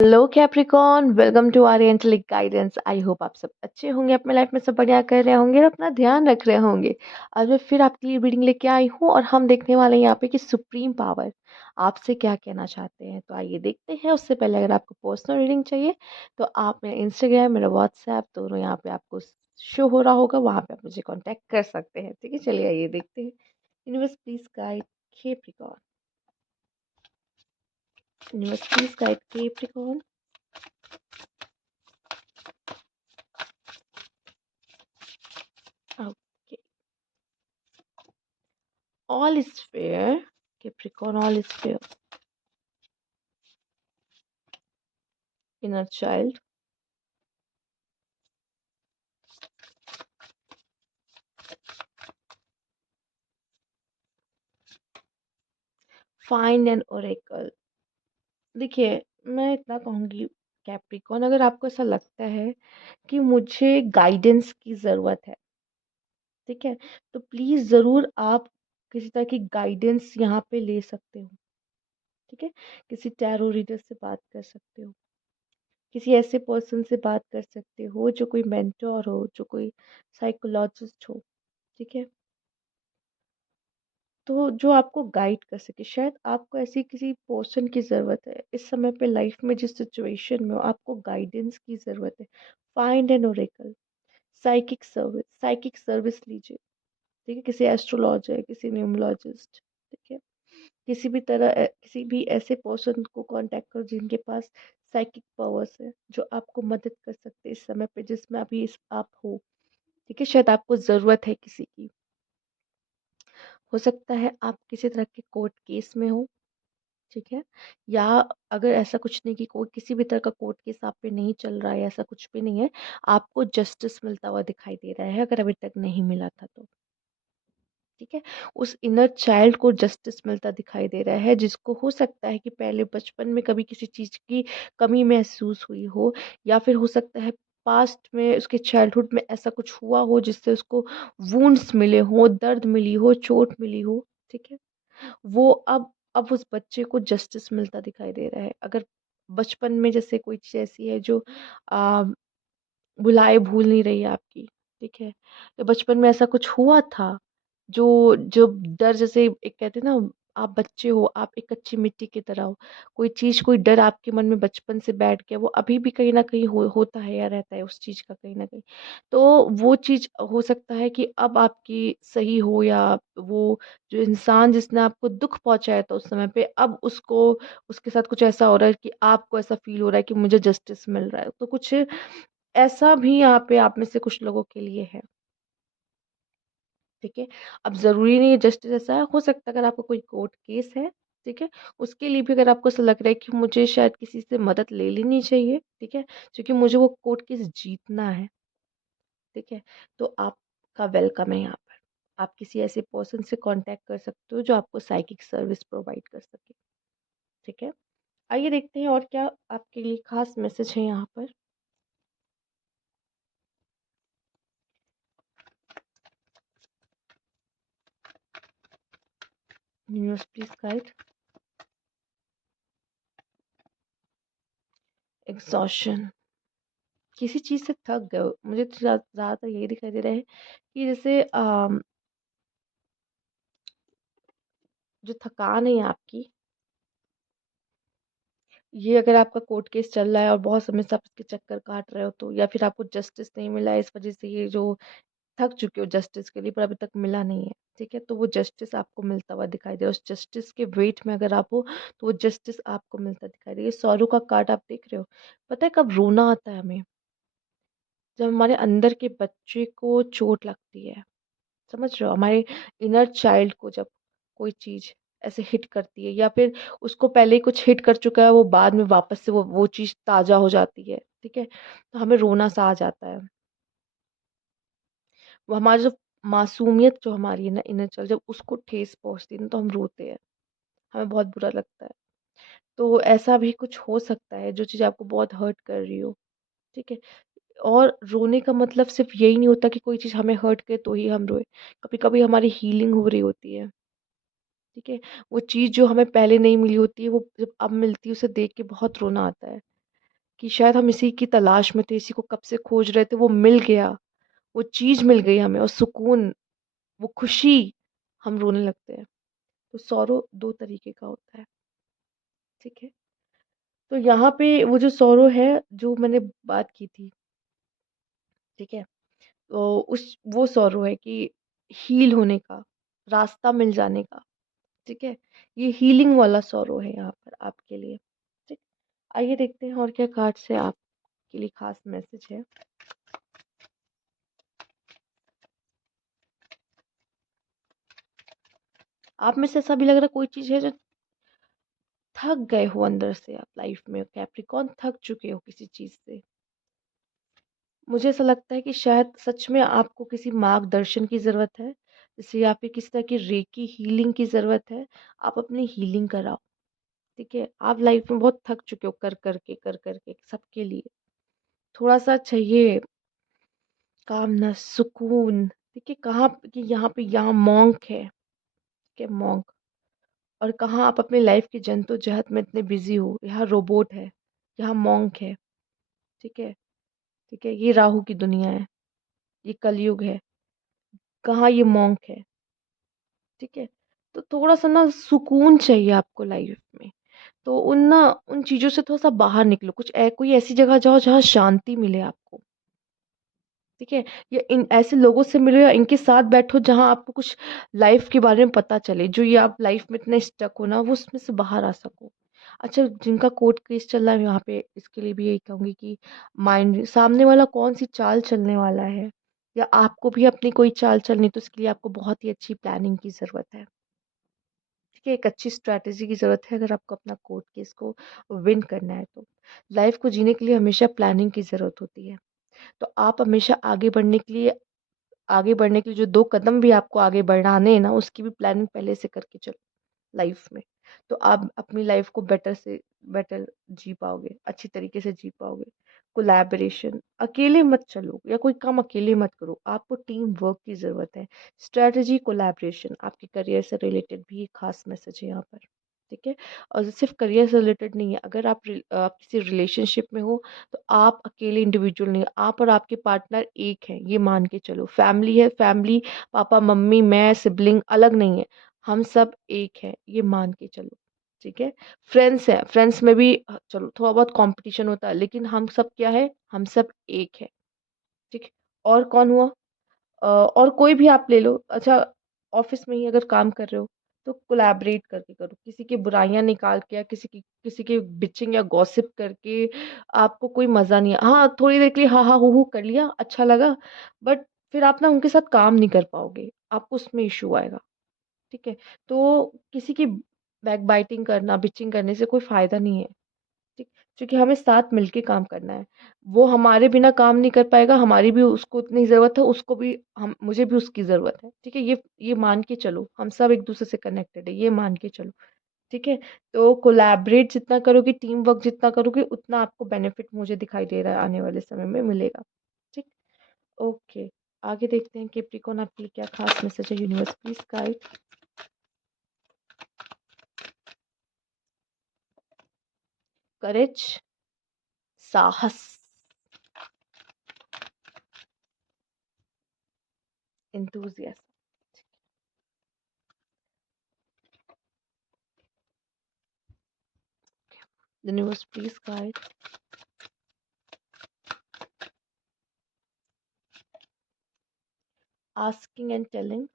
Hello Capricorn, welcome to our angelic guidance. I hope आप सब अच्छे होंगे, अपने लाइफ में सब बढ़िया कर रहे होंगे और अपना ध्यान रख रहे होंगे। आज मैं फिर आपके लिए रीडिंग लेके आई हूँ और हम देखने वाले हैं यहाँ पे कि सुप्रीम पावर आपसे क्या कहना चाहते हैं। तो आइए देखते हैं। उससे पहले अगर आपको पर्सनल रीडिंग चाहिए तो आप मेरा इंस्टाग्राम, मेरा व्हाट्सएप दोनों यहाँ पे आपको शो हो रहा होगा, वहाँ पे आप मुझे कॉन्टेक्ट कर सकते हैं। ठीक है, चलिए आइए देखते हैं। Universe please guide Capricorn. Universe please guide Capricorn. Okay, all is fair. Capricorn, all is fair. Inner child. Find an oracle. देखिए, मैं इतना कहूँगी कैप्रिकॉन, अगर आपको ऐसा लगता है कि मुझे गाइडेंस की ज़रूरत है, ठीक है, तो प्लीज़ ज़रूर आप किसी तरह की गाइडेंस यहाँ पे ले सकते हो। ठीक है, किसी टैरो रीडर से बात कर सकते हो, किसी ऐसे पर्सन से बात कर सकते हो जो कोई मेंटोर हो, जो कोई साइकोलॉजिस्ट हो। ठीक है, तो जो आपको गाइड कर सके। शायद आपको ऐसी किसी पर्सन की ज़रूरत है इस समय पे लाइफ में, जिस सिचुएशन में हो आपको गाइडेंस की ज़रूरत है। Find an oracle. Psychic service लीजिए। ठीक है, किसी एस्ट्रोलॉजर, किसी न्यूमरोलॉजिस्ट, ठीक है, किसी भी किसी भी ऐसे पर्सन को कांटेक्ट करो जिनके पास साइकिक पावर्स है, जो आपको मदद कर सकते हैं इस समय पे जिसमें अभी आप हो। ठीक है, शायद आपको ज़रूरत है किसी की। हो सकता है आप किसी तरह के कोर्ट केस में हो। ठीक है, या अगर ऐसा कुछ नहीं कि कोई किसी भी तरह का कोर्ट केस आप पे नहीं चल रहा है, ऐसा कुछ भी नहीं है, आपको जस्टिस मिलता हुआ दिखाई दे रहा है, अगर अभी तक नहीं मिला था तो। ठीक है, उस इनर चाइल्ड को जस्टिस मिलता दिखाई दे रहा है, जिसको हो सकता है कि पहले बचपन में कभी किसी चीज की कमी महसूस हुई हो, या फिर हो सकता है पास्ट में उसके चाइल्डहुड में ऐसा कुछ हुआ हो जिससे उसको वुंड्स मिले हो, दर्द मिली हो, चोट मिली हो। ठीक है, वो अब उस बच्चे को जस्टिस मिलता दिखाई दे रहा है। अगर बचपन में जैसे कोई चीज़ ऐसी है जो आ, भुलाए भूल नहीं रही है आपकी। ठीक है, तो बचपन में ऐसा कुछ हुआ था जो जो डर, जैसे एक कहते हैं ना, आप बच्चे हो, आप एक कच्ची मिट्टी की तरह हो। कोई चीज, कोई डर आपके मन में बचपन से बैठ गया, वो अभी भी कहीं ना कहीं होता है या रहता है उस चीज का कहीं ना कहीं। तो वो चीज हो सकता है कि अब आपकी सही हो, या वो जो इंसान जिसने आपको दुख पहुंचाया था उस समय पे, अब उसको उसके साथ कुछ ऐसा हो रहा है कि आपको ऐसा फील हो रहा है कि मुझे जस्टिस मिल रहा है। तो कुछ ऐसा भी यहाँ पे आप में से कुछ लोगों के लिए है। ठीक है, अब ज़रूरी नहीं है जस्टिस ऐसा है, हो सकता है अगर आपका कोई कोर्ट केस है, ठीक है, उसके लिए भी अगर आपको ऐसा लग रहा है कि मुझे शायद किसी से मदद ले लेनी चाहिए, ठीक है, क्योंकि मुझे वो कोर्ट केस जीतना है। ठीक है, तो आपका वेलकम है यहाँ पर। आप किसी ऐसे पर्सन से कांटेक्ट कर सकते हो जो आपको साइकिक सर्विस प्रोवाइड कर सके। ठीक है, आइए देखते हैं और क्या आपके लिए खास मैसेज है यहाँ पर। Universe please guide. एग्जॉशन। किसी चीज़ से थक गए हो, मुझे तो ज़्यादातर यही दिखाई दे रहा है कि जैसे जो थकान है आपकी, ये अगर आपका कोर्ट केस चल रहा है और बहुत समय से आप इसके चक्कर काट रहे हो, तो या फिर आपको जस्टिस नहीं मिला है, इस वजह से ये जो थक चुके हो जस्टिस के लिए पर अभी तक मिला नहीं है। ठीक है, तो वो जस्टिस आपको मिलता हुआ दिखाई दे रहा है। उस जस्टिस के वेट में अगर आप हो तो वो जस्टिस आपको मिलता दिखाई दे। ये सौरों का कार्ड आप देख रहे हो। पता है कब रोना आता है हमें? जब हमारे अंदर के बच्चे को चोट लगती है। समझ रहे हो, हमारे इनर चाइल्ड को जब कोई चीज ऐसे हिट करती है, या फिर उसको पहले ही कुछ हिट कर चुका है, वो बाद में वापस से वो चीज ताजा हो जाती है। ठीक है, तो हमें रोना सा आ जाता है। वो हमारी जो मासूमियत जो हमारी है ना, इनर चाइल्ड, जब उसको ठेस पहुंचती है ना, तो हम रोते हैं, हमें बहुत बुरा लगता है। तो ऐसा भी कुछ हो सकता है, जो चीज आपको बहुत हर्ट कर रही हो। ठीक है, और रोने का मतलब सिर्फ यही नहीं होता कि कोई चीज हमें हर्ट करे तो ही हम रोए। कभी कभी हमारी हीलिंग हो रही होती है। ठीक है, वो चीज़ जो हमें पहले नहीं मिली होती है, वो जब अब मिलती है उसे देख के बहुत रोना आता है। कि शायद हम इसी की तलाश में थे, इसी को कब से खोज रहे थे, वो मिल गया, वो चीज़ मिल गई हमें और सुकून, वो खुशी, हम रोने लगते हैं। तो सॉरो 2 तरीके का होता है, ठीक है? तो यहाँ पे वो जो सॉरो है, जो मैंने बात की थी, ठीक है? तो उस वो सॉरो है कि हील होने का, रास्ता मिल जाने का, ठीक है? ये हीलिंग वाला सॉरो है यहाँ पर आपके लिए, ठीक? आइए देखते हैं और क्या कार्ड से आपके लिए खास मैसेज है। आप में से ऐसा भी लग रहा है कोई चीज़ है जो थक गए हो अंदर से, आप लाइफ में कैप्रिकॉर्न थक चुके हो किसी चीज़ से। मुझे ऐसा लगता है कि शायद सच में आपको किसी मार्गदर्शन की ज़रूरत है, जैसे या फिर किसी तरह की रेकी हीलिंग की ज़रूरत है। आप अपनी हीलिंग कराओ, ठीक है? आप लाइफ में बहुत थक चुके हो कर कर के सबके लिए। थोड़ा-सा चाहिए कामनेस, सुकून, ठीक है? कहाँ कि यहाँ मॉन्क है, ठीक है? मॉन्क। और कहाँ आप अपनी लाइफ की जद्दोजहद में इतने बिज़ी हो, यहाँ रोबोट है, यहाँ मॉन्क है, ठीक है? ठीक है? ये राहु की दुनिया है, ये कलयुग है, कहाँ ये मॉन्क है, ठीक है? तो थोड़ा-सा ना सुकून चाहिए आपको लाइफ में, तो उन चीज़ों से थोड़ा-सा बाहर निकलो, कोई ऐसी जगह जाओ जहाँ शांति मिले आपको, ठीक है? या इन ऐसे लोगों से मिलो या इनके साथ बैठो जहाँ आपको कुछ लाइफ के बारे में पता चले, जो ये आप लाइफ में इतने स्टक हो ना, वो उसमें से बाहर आ सको। अच्छा, जिनका कोर्ट केस चल रहा है यहाँ पे, इसके लिए भी यही कहूँगी कि माइंड सामने वाला कौन-सी चाल चलने वाला है, या आपको भी अपनी कोई चाल चलनी, तो इसके लिए आपको बहुत ही अच्छी प्लानिंग की ज़रूरत है। ठीक है? एक अच्छी स्ट्रैटेजी की ज़रूरत है अगर आपको अपना कोर्ट केस को विन करना है तो। लाइफ को जीने के लिए हमेशा प्लानिंग की ज़रूरत होती है। तो आप हमेशा आगे बढ़ने के लिए जो 2 कदम भी आपको आगे बढ़ाने हैं ना, उसकी भी प्लानिंग पहले से करके चलो लाइफ में। तो आप अपनी लाइफ को बेटर जी पाओगे, अच्छी तरीके से जी पाओगे। कोलैबोरेशन, अकेले मत चलो या कोई काम अकेले मत करो, आपको टीम वर्क की ज़रूरत है। स्ट्रैटेजी, कोलैबोरेशन, आपके करियर से रिलेटेड भी एक खास मैसेज है यहाँ पर, ठीक है? और सिर्फ करियर से रिलेटेड नहीं है, अगर आप किसी रिलेशनशिप में हो, तो आप अकेले इंडिविजुअल नहीं, आप और आपके पार्टनर एक हैं, ये मान के चलो। फैमिली है, फैमिली, पापा मम्मी मैं सिबलिंग अलग नहीं है, हम सब एक हैं, ये मान के चलो, ठीक है? फ्रेंड्स हैं, फ्रेंड्स में भी चलो थोड़ा बहुत कंपटीशन होता है, लेकिन हम सब क्या है, हम सब एक है, ठीक है? और कौन हुआ? और कोई भी आप ले लो। अच्छा, ऑफिस में ही अगर काम कर रहे हो, तो कोलैबोरेट करके करो, किसी की बुराइयां निकाल के या किसी की बिचिंग या गॉसिप करके आपको कोई मजा नहीं है। हाँ, थोड़ी देर के लिए हा हा हू कर लिया, अच्छा लगा, बट फिर आप ना उनके साथ काम नहीं कर पाओगे, आपको उसमें इशू आएगा, ठीक है? तो किसी की बैकबाइटिंग करना, बिचिंग करने से कोई फायदा नहीं है, ठीक? क्योंकि हमें साथ मिलके काम करना है। वो हमारे बिना काम नहीं कर पाएगा, हमारी भी उसको उतनी ज़रूरत है, उसको भी हम मुझे भी उसकी ज़रूरत है, ठीक है? ये मान के चलो, हम सब एक-दूसरे से कनेक्टेड है, ये मान के चलो, ठीक है? तो कोलैबोरेट जितना करोगे, टीम वर्क जितना करोगे, उतना आपको बेनिफिट मुझे दिखाई दे रहा है आने वाले समय में मिलेगा, ठीक? ओके, आगे देखते हैं कैप्रिकॉर्न आपके लिए क्या खास मैसेज है, यूनिवर्स प्लीज़ गाइड। करेज, साहस, enthusiasm. Universe please guide. Asking and telling.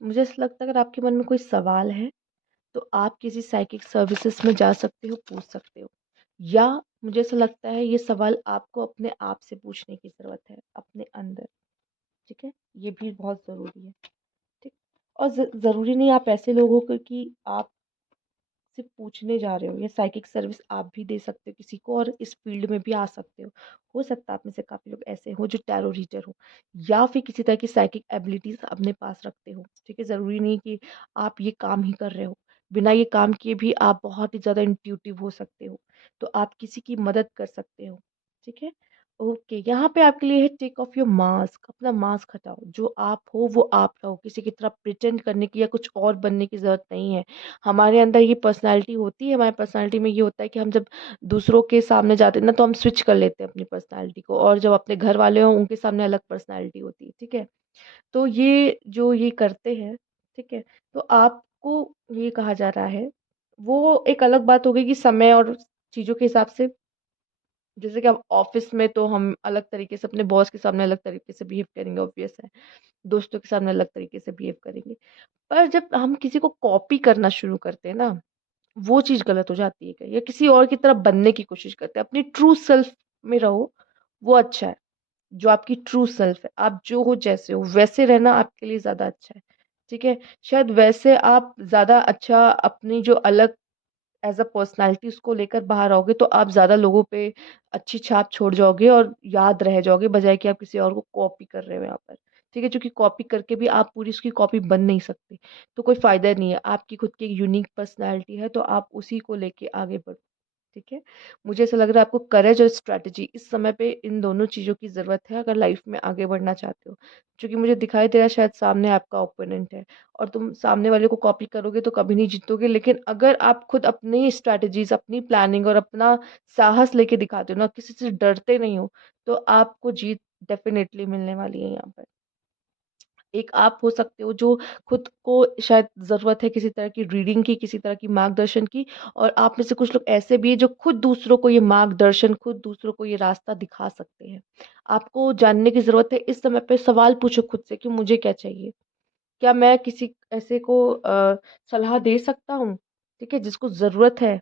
मुझे ऐसा लगता है अगर आपके मन में कोई सवाल है, तो आप किसी साइकिक सर्विसेज में जा सकते हो, पूछ सकते हो। या मुझे ऐसा लगता है ये सवाल आपको अपने आप से पूछने की ज़रूरत है, अपने अंदर, ठीक है? ये भी बहुत ज़रूरी है, ठीक? और ज़रूरी नहीं आप ऐसे लोग हो कि आप सिर्फ पूछने जा रहे हो, या साइकिक सर्विस आप भी दे सकते हो किसी को और इस फील्ड में भी आ सकते हो। हो सकता है आप में से काफ़ी लोग ऐसे हो जो टैरो रीडर हो, या फिर किसी तरह की साइकिक एबिलिटीज़ अपने पास रखते हो, ठीक है? ज़रूरी नहीं कि आप ये काम ही कर रहे हो। बिना ये काम किए भी आप बहुत ही ज़्यादा इंट्यूटिव हो सकते हो, तो आप किसी की मदद कर सकते हो, ठीक है? ओके, यहाँ पे आपके लिए है टेक ऑफ योर मास्क। अपना मास्क हटाओ, जो आप हो वो आप रहो, किसी की तरह प्रिटेंड करने की या कुछ और बनने की ज़रूरत नहीं है। हमारे अंदर ये पर्सनैलिटी होती है, हमारी पर्सनैलिटी में ये होता है कि हम जब दूसरों के सामने जाते हैं ना, तो हम स्विच कर लेते हैं अपनी पर्सनैलिटी को, और जब अपने घर वाले हों उनके सामने अलग पर्सनैलिटी होती है, ठीक है? तो ये जो ये करते हैं, ठीक है? तो आपको ये कहा जा रहा है, वो एक अलग बात हो गई कि समय और चीज़ों के हिसाब से, जैसे कि अब ऑफिस में तो हम अलग तरीके से अपने बॉस के सामने अलग तरीके से बिहेव करेंगे, ऑब्वियस है। दोस्तों के सामने अलग तरीके से बिहेव करेंगे। पर जब हम किसी को कॉपी करना शुरू करते हैं ना, वो चीज़ गलत हो जाती है कहीं, या किसी और की तरह बनने की कोशिश करते हैं। अपनी ट्रू सेल्फ में रहो, वो अच्छा है। जो आपकी ट्रू सेल्फ है, आप जो हो जैसे हो वैसे रहना आपके लिए ज़्यादा अच्छा है। ठीक है? शायद वैसे आप ज़्यादा अच्छा अपनी जो अलग एज़ अ पर्सनैलिटी उसको लेकर बाहर आओगे, तो आप ज़्यादा लोगों पे अच्छी छाप छोड़ जाओगे और याद रह जाओगे, बजाए कि आप किसी और को कॉपी कर रहे हो यहाँ पर। ठीक है? क्योंकि कॉपी करके भी आप पूरी उसकी कॉपी बन नहीं सकते, तो कोई फ़ायदा नहीं है। आपकी खुद की एक यूनिक पर्सनैलिटी है, तो आप उसी को लेके आगे बढ़ो। ठीक है? मुझे ऐसा लग रहा है आपको करेज और स्ट्रैटेजी इस समय पे इन दोनों चीज़ों की ज़रूरत है, अगर लाइफ़ में आगे बढ़ना चाहते हो। क्योंकि मुझे दिखाई दे रहा है शायद सामने आपका ओपोनेंट है, और तुम सामने वाले को कॉपी करोगे तो कभी नहीं जीतोगे। लेकिन अगर आप खुद अपनी स्ट्रैटेजीज़, अपनी प्लानिंग और अपना साहस लेके दिखाते हो ना, किसी से डरते नहीं हो, तो आपको जीत डेफ़िनेटली मिलने वाली है यहाँ पर। एक आप हो सकते हो जो खुद को शायद ज़रूरत है किसी तरह की रीडिंग की, किसी तरह की मार्गदर्शन की, और आप में से कुछ लोग ऐसे भी हैं जो खुद दूसरों को ये मार्गदर्शन, खुद दूसरों को ये रास्ता दिखा सकते हैं। आपको जानने की ज़रूरत है, इस समय पे सवाल पूछो खुद से कि मुझे क्या चाहिए? क्या मैं किसी ऐसे को सलाह दे सकता हूँ, ठीक है, जिसको ज़रूरत है?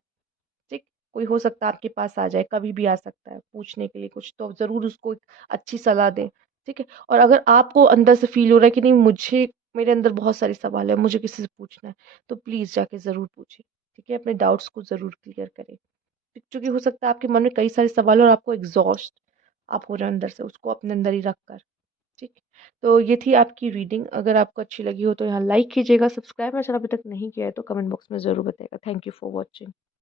ठीक, कोई हो सकता है आपके पास आ जाए, कभी भी आ सकता है पूछने के लिए कुछ, तो ज़रूर उसको एक अच्छी सलाह दें, ठीक है? और अगर आपको अंदर से फ़ील हो रहा है कि नहीं, मुझे मेरे अंदर बहुत सारे सवाल हैं, मुझे किसी से पूछना है, तो प्लीज़ जाके ज़रूर पूछिए, ठीक है? अपने डाउट्स को ज़रूर क्लियर करें। क्योंकि हो सकता है आपके मन में कई सारे सवाल हैं और आपको एग्ज़ॉस्ट आप हो रहे हो अंदर से, उसको अपने अंदर ही रख कर, ठीक? तो ये थी आपकी रीडिंग। अगर आपको अच्छी लगी हो तो यहाँ लाइक कीजिएगा, सब्सक्राइब मेरा चैनल अभी तक नहीं किया है तो कमेंट बॉक्स में ज़रूर बताइएगा। Thank you for watching.